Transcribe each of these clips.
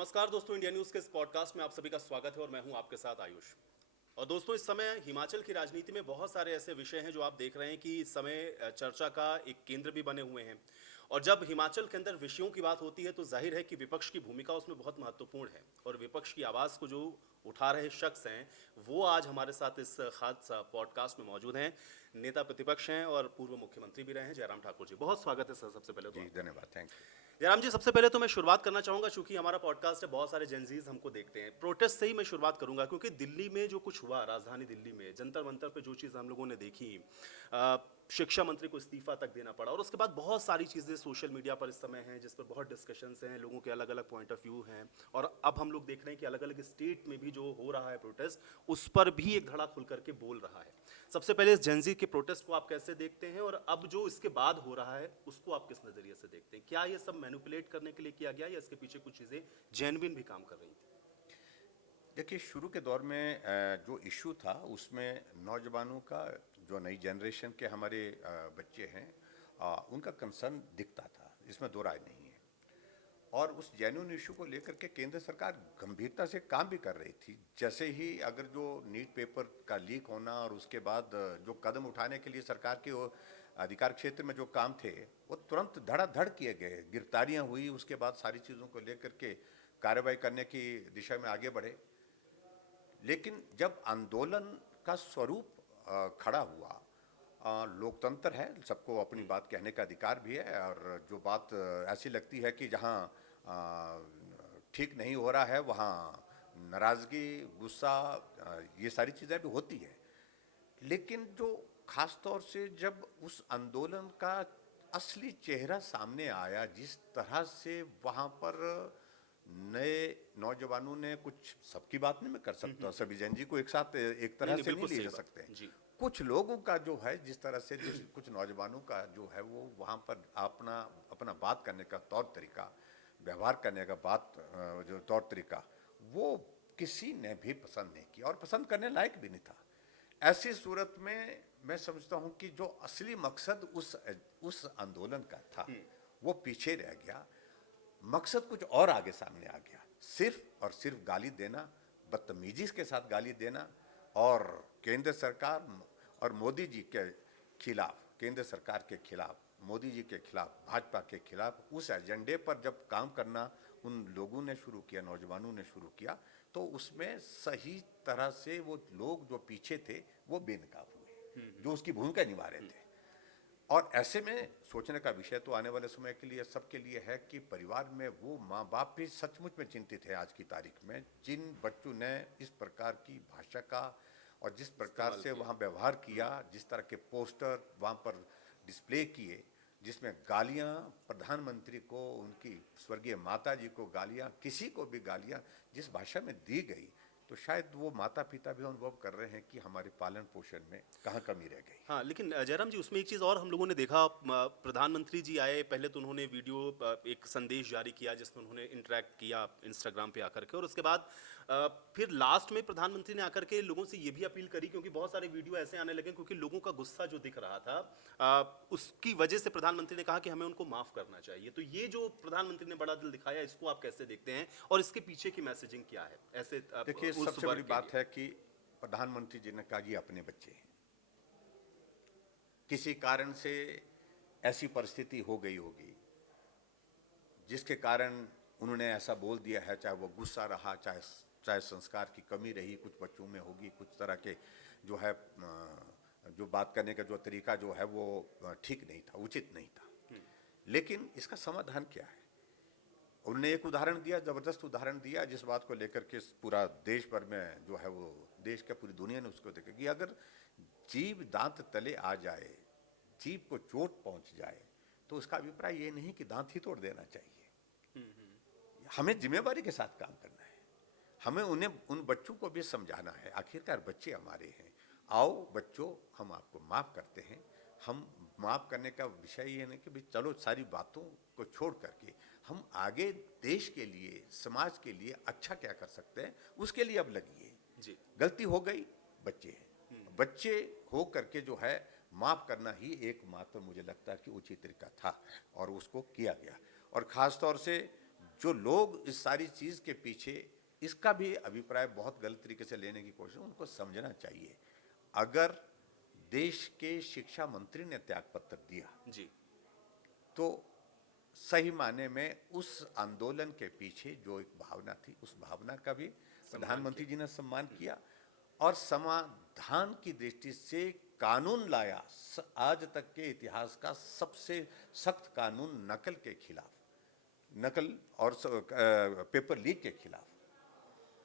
नमस्कार दोस्तों, India news के इस पॉडकास्ट में आप सभी का स्वागत है और मैं हूं आपके साथ आयुष। और दोस्तों, इस समय हिमाचल की राजनीति में बहुत सारे ऐसे विषय हैं जो आप देख रहे हैं कि इस समय चर्चा का एक केंद्र भी बने हुए हैं। और जब हिमाचल के अंदर विषयों की बात होती है तो जाहिर है कि विपक्ष की भूमिका उसमें बहुत महत्वपूर्ण है। और विपक्ष की आवाज़ को जो उठा रहे शख्स हैं वो आज हमारे साथ इस खास पॉडकास्ट में मौजूद हैं। नेता प्रतिपक्ष हैं और पूर्व मुख्यमंत्री भी रहे हैं, जयराम ठाकुर जी। बहुत स्वागत है सर, सबसे पहले तो जी, आपका। धन्यवाद, थैंक यू। जयराम जी, सबसे पहले तो मैं शुरुआत करना चाहूंगा, चूंकि हमारा पॉडकास्ट है, बहुत सारे जेनजीज हमको देखते हैं। प्रोटेस्ट से ही मैं शुरुआत करूंगा, क्योंकि दिल्ली में जो कुछ हुआ, राजधानी दिल्ली में जंतर मंतर पे जो चीज़ हम लोगों ने देखी, शिक्षा मंत्री को इस्तीफा तक देना पड़ा, और उसके बाद बहुत सारी चीज़ें सोशल मीडिया पर इस समय हैं जिस पर बहुत डिस्कशंस हैं, लोगों के अलग अलग पॉइंट ऑफ व्यू हैं। और अब हम लोग देख रहे हैं कि अलग अलग स्टेट में भी जो हो रहा है प्रोटेस्ट, उस पर भी एक धड़ा खुल करके बोल रहा है। सबसे पहले इस जेनजी के प्रोटेस्ट को आप कैसे देखते हैं, और अब जो इसके बाद हो रहा है उसको आप किस नज़रिए से देखते हैं? क्या ये सब मैनिपुलेट करने के लिए किया गया, या इसके पीछे कुछ चीज़ें जेन्युइन भी काम कर रही थी? देखिए, शुरू के दौर में जो इशू था उसमें नौजवानों का, जो नई जनरेशन के हमारे बच्चे हैं, उनका कंसर्न दिखता था, इसमें दो राय नहीं है। और उस जेन्युइन इशू को लेकर के केंद्र सरकार गंभीरता से काम भी कर रही थी। जैसे ही अगर जो नीट पेपर का लीक होना और उसके बाद जो कदम उठाने के लिए सरकार के वो अधिकार क्षेत्र में जो काम थे, वो तुरंत धड़ाधड़ किए गए, गिरफ्तारियां हुई, उसके बाद सारी चीज़ों को लेकर के कार्रवाई करने की दिशा में आगे बढ़े। लेकिन जब आंदोलन का स्वरूप खड़ा हुआ, लोकतंत्र है, सबको अपनी बात कहने का अधिकार भी है, और जो बात ऐसी लगती है कि जहाँ ठीक नहीं हो रहा है वहाँ नाराज़गी, गुस्सा, ये सारी चीज़ें भी होती है। लेकिन जो खास तौर से जब उस आंदोलन का असली चेहरा सामने आया, जिस तरह से वहाँ पर नए नौजवानों ने, कुछ सबकी बात नहीं मैं कर सकता, सभी जन जी को एक साथ एक नहीं तरह नहीं, से नहीं बिल्कुल लिए सही जा बात सकते। जी। कुछ लोगों का जो है, जिस तरह से जो कुछ नौजवानों का जो है वो वहाँ पर अपना अपना बात करने का तौर तरीका, व्यवहार करने का बात जो तौर तरीका, वो किसी ने भी पसंद नहीं किया और पसंद करने लायक भी नहीं था। ऐसी सूरत में मैं समझता हूं कि जो असली मकसद उस आंदोलन का था वो पीछे रह गया। मकसद कुछ और आगे सामने आ गया, सिर्फ और सिर्फ गाली देना, बदतमीजी के साथ गाली देना, और केंद्र सरकार और मोदी जी के खिलाफ, केंद्र सरकार के खिलाफ, मोदी जी के खिलाफ, भाजपा के खिलाफ उस एजेंडे पर जब काम करना उन लोगों ने शुरू किया, नौजवानों ने शुरू किया, तो उसमें सही तरह से वो लोग जो पीछे थे वो बेनकाब हुए, जो उसकी भूमिका निभा रहे थे। और ऐसे में सोचने का विषय तो आने वाले समय के लिए सबके लिए है कि परिवार में वो माँ बाप भी सचमुच में चिंतित है आज की तारीख में, जिन बच्चों ने इस प्रकार की भाषा का और जिस प्रकार इस्तेमाल से किया। वहाँ व्यवहार किया, जिस तरह के पोस्टर वहाँ पर डिस्प्ले किए, जिसमें गालियाँ प्रधानमंत्री को, उनकी स्वर्गीय माता जी को गालियाँ, किसी को भी गालियाँ जिस भाषा में दी गई, तो शायद वो माता पिता भी अनुभव कर रहे हैं कि हमारे पालन पोषण में कहाँ कमी रह गई। हाँ, लेकिन जयराम जी, उसमें एक चीज़ और हम लोगों ने देखा। प्रधानमंत्री जी आए, पहले तो उन्होंने वीडियो, एक संदेश जारी किया जिसमें उन्होंने इंटरेक्ट किया इंस्टाग्राम पे आकर के, और उसके बाद फिर लास्ट में प्रधानमंत्री ने आकर के लोगों से ये भी अपील करी, क्योंकि बहुत सारे वीडियो ऐसे आने लगे, क्योंकि लोगों का गुस्सा जो दिख रहा था, उसकी वजह से प्रधानमंत्री ने कहा कि हमें उनको माफ़ करना चाहिए। तो ये जो प्रधानमंत्री ने बड़ा दिल दिखाया, इसको आप कैसे देखते हैं, और इसके पीछे की मैसेजिंग क्या है ऐसे देखिए, उस सबसे बड़ी वर्ग के बात लिए? है कि प्रधानमंत्री जी ने कहा ये अपने बच्चे हैं, किसी कारण से ऐसी परिस्थिति हो गई होगी जिसके कारण उन्होंने ऐसा बोल दिया है, चाहे वो गुस्सा रहा, चाहे चाहे संस्कार की कमी रही, कुछ बच्चों में होगी, कुछ तरह के जो है जो बात करने का जो तरीका जो है वो ठीक नहीं था, उचित नहीं था। लेकिन इसका समाधान क्या है? उन्होंने एक उदाहरण दिया, जबरदस्त उदाहरण दिया, जिस बात को लेकर के पूरा देश भर में जो है वो, देश का पूरी दुनिया ने उसको देखा कि अगर जीभ दांत तले आ जाए, जीभ को चोट पहुंच जाए, तो उसका अभिप्राय ये नहीं कि दांत ही तोड़ देना चाहिए। हमें जिम्मेवारी के साथ काम करना है, हमें उन्हें, उन बच्चों को भी समझाना है, आखिरकार बच्चे हमारे हैं। आओ बच्चों, हम आपको माफ़ करते हैं। हम माफ़ करने का विषय ये नहीं कि भाई चलो सारी बातों को छोड़ करके हम आगे देश के लिए, समाज के लिए अच्छा क्या कर सकते हैं, उसके लिए अब लगिए। जी। गलती हो गई, बच्चे हैं, बच्चे हो करके जो है माफ़ करना ही एकमात्र मुझे लगता है कि उचित तरीका था, और उसको किया गया। और ख़ास तौर से जो लोग इस सारी चीज के पीछे इसका भी अभिप्राय बहुत गलत तरीके से लेने की कोशिश, उनको समझना चाहिए। अगर देश के शिक्षा मंत्री ने त्यागपत्र दिया जी। तो सही माने में उस आंदोलन के पीछे जो एक भावना थी, उस भावना का भी प्रधानमंत्री जी ने सम्मान किया और समाधान की दृष्टि से कानून लाया। आज तक के इतिहास का सबसे सख्त कानून नकल के खिलाफ, नकल और पेपर लीक के खिलाफ,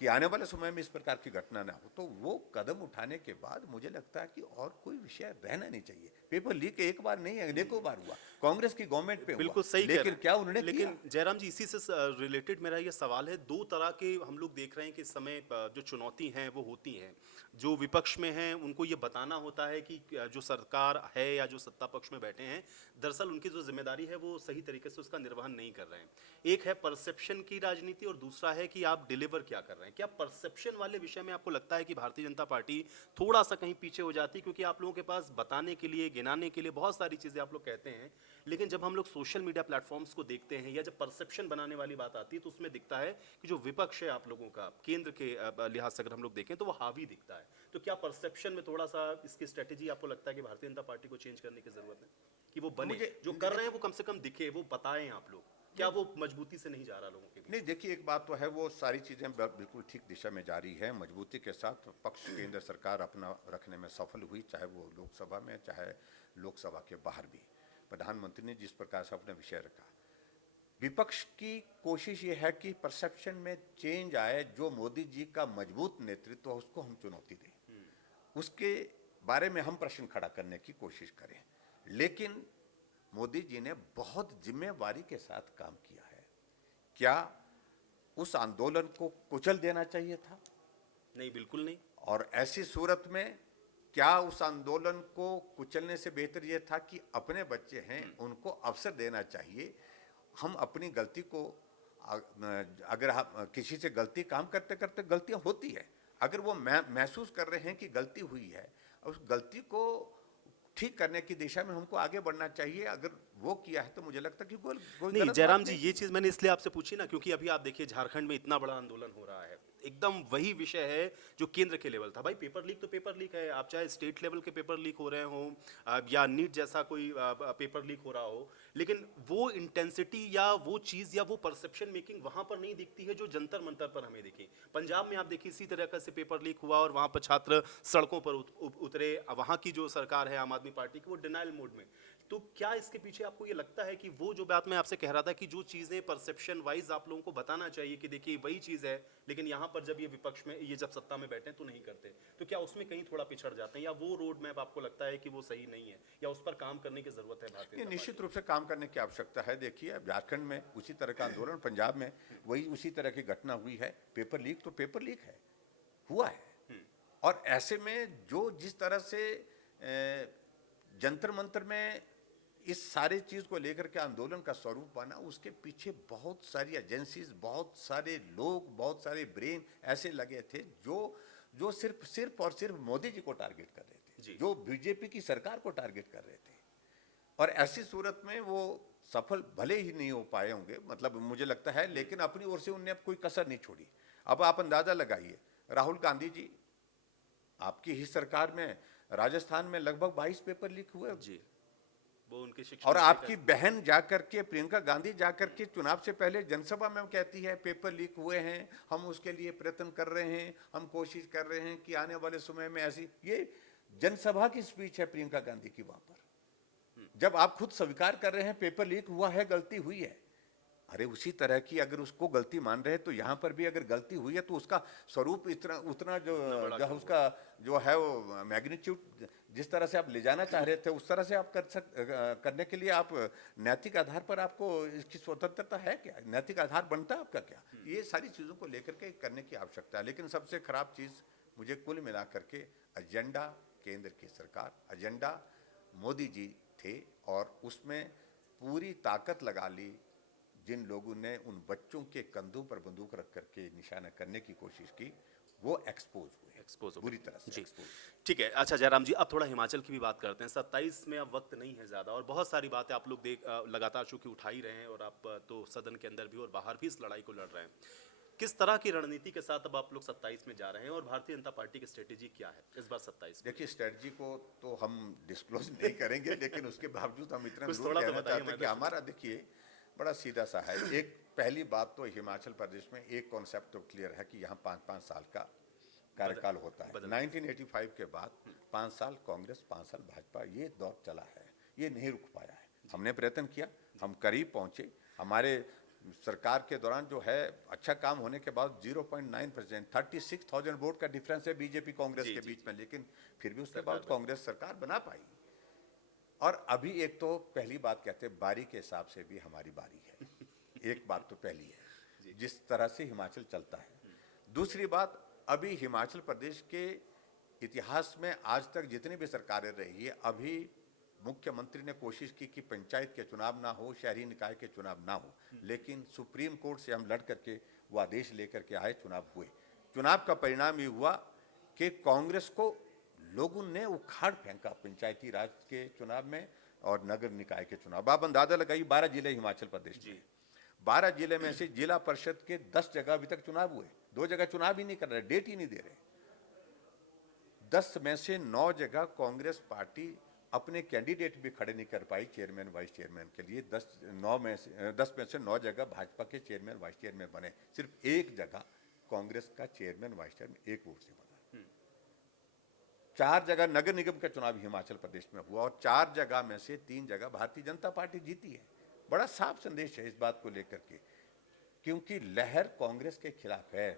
कि आने वाले समय में इस प्रकार की घटना ना हो। तो वो कदम उठाने के बाद मुझे लगता है कि और कोई विषय रहना नहीं चाहिए। पेपर लीक एक बार नहीं, अनेकों बार हुआ, कांग्रेस की गवर्नमेंट पे हुआ, बिल्कुल सही कह रहे लेकिन हैं। क्या उन्होंने किया? लेकिन जयराम जी, इसी से रिलेटेड मेरा ये सवाल है। दो तरह के हम लोग देख रहे हैं कि इस समय जो चुनौती हैं वो होती हैं। जो विपक्ष में हैं उनको ये बताना होता है कि जो सरकार है या जो सत्ता पक्ष में बैठे हैं, दरअसल उनकी जो जिम्मेदारी है वो सही तरीके से उसका निर्वहन नहीं कर रहे हैं। एक है परसेप्शन की राजनीति और दूसरा है कि आप डिलीवर क्या कर रहे हैं। क्या परसेप्शन वाले विषय में आपको लगता है कि भारतीय जनता पार्टी थोड़ा सा कहीं पीछे हो जाती है? क्योंकि आप लोगों के पास बताने के लिए, गिनाने के लिए बहुत सारी चीज़ें आप लोग कहते हैं, लेकिन जब हम लोग सोशल मीडिया प्लेटफॉर्म्स को देखते हैं या जब परसेप्शन बनाने वाली बात आती है तो उसमें दिखता है कि जो विपक्ष है आप लोगों का, केंद्र के लिहाज से अगर हम लोग देखें तो वो हावी दिखता है। तो क्या परसेप्शन में थोड़ा सा इसकी स्ट्रेटेजी आपको लगता है कि भारतीय जनता पार्टी को चेंज करने की जरूरत है कि वो बने, मुझे जो कर रहे हैं वो कम से कम दिखे, वो बताएं आप लोग? क्या वो मजबूती से नहीं जा रहा लोगों के बीच? नहीं, देखिए, एक बात तो है, वो सारी चीजें बिल्कुल ठीक दिशा में जारी है, मजबूती के साथ पक्ष केंद्र सरकार अपना रखने में सफल हुई, चाहे वो लोकसभा में, चाहे लोकसभा के बाहर भी। प्रधानमंत्री ने जिस प्रकार से अपना विषय रखा, विपक्ष की कोशिश ये है कि परसेप्शन में चेंज आए, जो मोदी जी का मजबूत नेतृत्व है उसको हम चुनौती दें, उसके बारे में हम प्रश्न खड़ा करने की कोशिश करें। लेकिन मोदी जी ने बहुत जिम्मेवारी के साथ काम किया है। क्या उस आंदोलन को कुचल देना चाहिए था? नहीं, बिल्कुल नहीं। और ऐसी सूरत में क्या उस आंदोलन को कुचलने से बेहतर यह था कि अपने बच्चे हैं उनको अवसर देना चाहिए। हम अपनी गलती को, अगर हम किसी से गलती, काम करते करते गलतियां होती है, अगर वो महसूस कर रहे हैं कि गलती हुई है, उस गलती को ठीक करने की दिशा में हमको आगे बढ़ना चाहिए। अगर वो किया है तो मुझे लगता है कि कोई नहीं गलत बात जयराम जी, नहीं ये की चीज मैंने इसलिए आपसे पूछी ना, क्योंकि अभी आप देखिए झारखंड में इतना बड़ा आंदोलन हो रहा है, एकदम वही विषय है जो केंद्र के लेवल था। भाई पेपर लीक तो पेपर लीक है, आप चाहे स्टेट लेवल के पेपर लीक हो रहे हो या नीट जैसा कोई पेपर लीक हो रहा हो, लेकिन वो इंटेंसिटी या वो चीज या वो परसेप्शन मेकिंग वहां पर नहीं दिखती है जो जंतर मंतर पर हमें दिखी। पंजाब में आप देखिए इसी तरह का से पेपर लीक हुआ और वहां पर छात्र सड़कों पर उतरे। वहां की जो सरकार है आम आदमी पार्टी की, वो डिनाइल मोड में। तो क्या इसके पीछे आपको ये लगता है कि वो जो बात मैं आपसे कह रहा था कि जो चीजें परसेप्शन वाइज आप लोगों को बताना चाहिए कि देखिए वही चीज है, लेकिन यहाँ पर जब ये विपक्ष में, ये जब सत्ता में बैठे तो नहीं करते, तो क्या उसमें कहीं थोड़ा पिछड़ जाते हैं, या वो रोड मैप आपको लगता है कि वो सही नहीं है, या उस पर काम करने की जरूरत है भारतीय ये जनता निश्चित पार्टी रूप से काम करने की आवश्यकता है। देखिए, अब झारखंड में उसी तरह का आंदोलन, पंजाब में वही उसी तरह की घटना हुई है। पेपर लीक तो पेपर लीक है, हुआ है। और ऐसे में जो जिस तरह से जंतर मंतर में इस सारे चीज को लेकर के आंदोलन का स्वरूप बना, उसके पीछे बहुत सारी एजेंसीज, बहुत सारे लोग, बहुत सारे ब्रेन ऐसे लगे थे जो जो सिर्फ सिर्फ और सिर्फ मोदी जी को टारगेट कर रहे थे, जी। जो बीजेपी की सरकार को टारगेट कर रहे थे। और ऐसी सूरत में वो सफल भले ही नहीं हो पाए होंगे, मतलब मुझे लगता है, लेकिन अपनी ओर से उनने अब कोई कसर नहीं छोड़ी। अब आप अंदाजा लगाइए, राहुल गांधी जी, आपकी ही सरकार में राजस्थान में लगभग 22 पेपर लीक हुए, जी, वो उनके शिक्षा और मंत्री आपकी का। बहन जाकर के, प्रियंका गांधी जाकर के चुनाव से पहले जनसभा में कहती है पेपर लीक हुए हैं, हम उसके लिए प्रयत्न कर रहे हैं, हम कोशिश कर रहे हैं कि आने वाले समय में ऐसी, ये जनसभा की स्पीच है प्रियंका गांधी की वहां पर, जब आप खुद स्वीकार कर रहे हैं पेपर लीक हुआ है, गलती हुई है। अरे उसी तरह की अगर उसको गलती मान रहे हैं तो यहाँ पर भी अगर गलती हुई है तो उसका स्वरूप इतना उतना जो इतना बड़ा जो क्यों उसका जो है वो मैग्नीट्यूड, जिस तरह से आप ले जाना चाह रहे थे उस तरह से आप करने के लिए आप नैतिक आधार पर, आपको इसकी स्वतंत्रता है क्या? नैतिक आधार बनता है आपका क्या? ये सारी चीज़ों को लेकर के करने की आवश्यकता है। लेकिन सबसे खराब चीज़ मुझे कुल मिला करके, एजेंडा केंद्र की सरकार, एजेंडा मोदी जी थे, और उसमें पूरी ताकत लगा ली जिन लोगों ने उन बच्चों के कंधों पर बंदूक रख करके निशाना करने की कोशिश की, वो एक्सपोज हुए। एक्सपोज हो बुरी गए। तरह से जी, एक्सपोज। ठीक है। अच्छा जयराम जी, अब थोड़ा हिमाचल की भी बात करते हैं। 27 में अब वक्त नहीं है ज़्यादा और बहुत सारी बातें आप लोग लगातार चूंकि उठा ही रहे हैं और आप तो सदन के अंदर भी और बाहर भी इस लड़ाई को लड़ रहे हैं। किस तरह की रणनीति के साथ अब आप लोग 27 में जा रहे हैं और भारतीय जनता पार्टी की स्ट्रेटेजी क्या है इस बार 27 को देखिए, लेकर? स्ट्रेटजी को तो हम डिस्क्लोज नहीं करेंगे, लेकिन उसके बावजूद हम इतना कुछ जरूर थोड़ा तो कहना बताइए चाहते हैं हमारे कि दर्शकों हमारा, देखिए, बड़ा सीधा सा है। एक पहली बात तो हिमाचल प्रदेश में एक कॉन्सेप्ट तो क्लियर है कि यहाँ 5-5 साल का को। कार्यकाल होता है। बदलता है। 1985 के बाद 5 साल कांग्रेस, 5 साल भाजपा, ये दौर चला है, ये नहीं रुक पाया है। हमने प्रयत्न किया, हम करीब पहुंचे। हमारे सरकार के दौरान जो है अच्छा काम होने के बाद 0.9%, 36,000 वोट का डिफरेंस है बीजेपी कांग्रेस जी, के जी, बीच में, लेकिन फिर भी उसके सरकार बाद बनी। कांग्रेस सरकार बना पाई। और अभी एक तो पहली बात कहते हैं, बारी के हिसाब से भी हमारी बारी है। एक बात तो पहली है, जिस तरह से हिमाचल चलता है। दूसरी बात, अभी हिमाचल प्रदेश के इतिहास में आज तक जितनी भी सरकारें रही है, अभी मुख्यमंत्री ने कोशिश की कि पंचायत के चुनाव ना हो, शहरी निकाय के चुनाव ना हो, लेकिन सुप्रीम कोर्ट से हम लड़ करके वो आदेश लेकर के आए, चुनाव हुए। चुनाव का परिणाम ये हुआ कि कांग्रेस को लोगों ने उखाड़ फेंका पंचायती राज के चुनाव में और नगर निकाय के चुनाव। आप अंदाजा लगाइए, 12 जिले हिमाचल प्रदेश में, 12 जिले में से जिला परिषद के 10 जगह अभी तक चुनाव हुए, 2 जगह चुनाव ही नहीं कर रहे, डेट ही नहीं दे रहे। 10 में से 9 जगह कांग्रेस पार्टी अपने कैंडिडेट भी खड़े नहीं कर पाई चेयरमैन वाइस चेयरमैन के लिए। 10 में से 9 जगह भाजपा के चेयरमैन वाइस चेयरमैन बने। सिर्फ एक जगह कांग्रेस का चेयरमैन वाइस चेयरमैन एक वोट से बना। 4 जगह नगर निगम का चुनाव हिमाचल प्रदेश में हुआ और 4 जगह में से 3 जगह भारतीय जनता पार्टी जीती है। बड़ा साफ संदेश है इस बात को लेकर के, क्योंकि लहर कांग्रेस के खिलाफ है।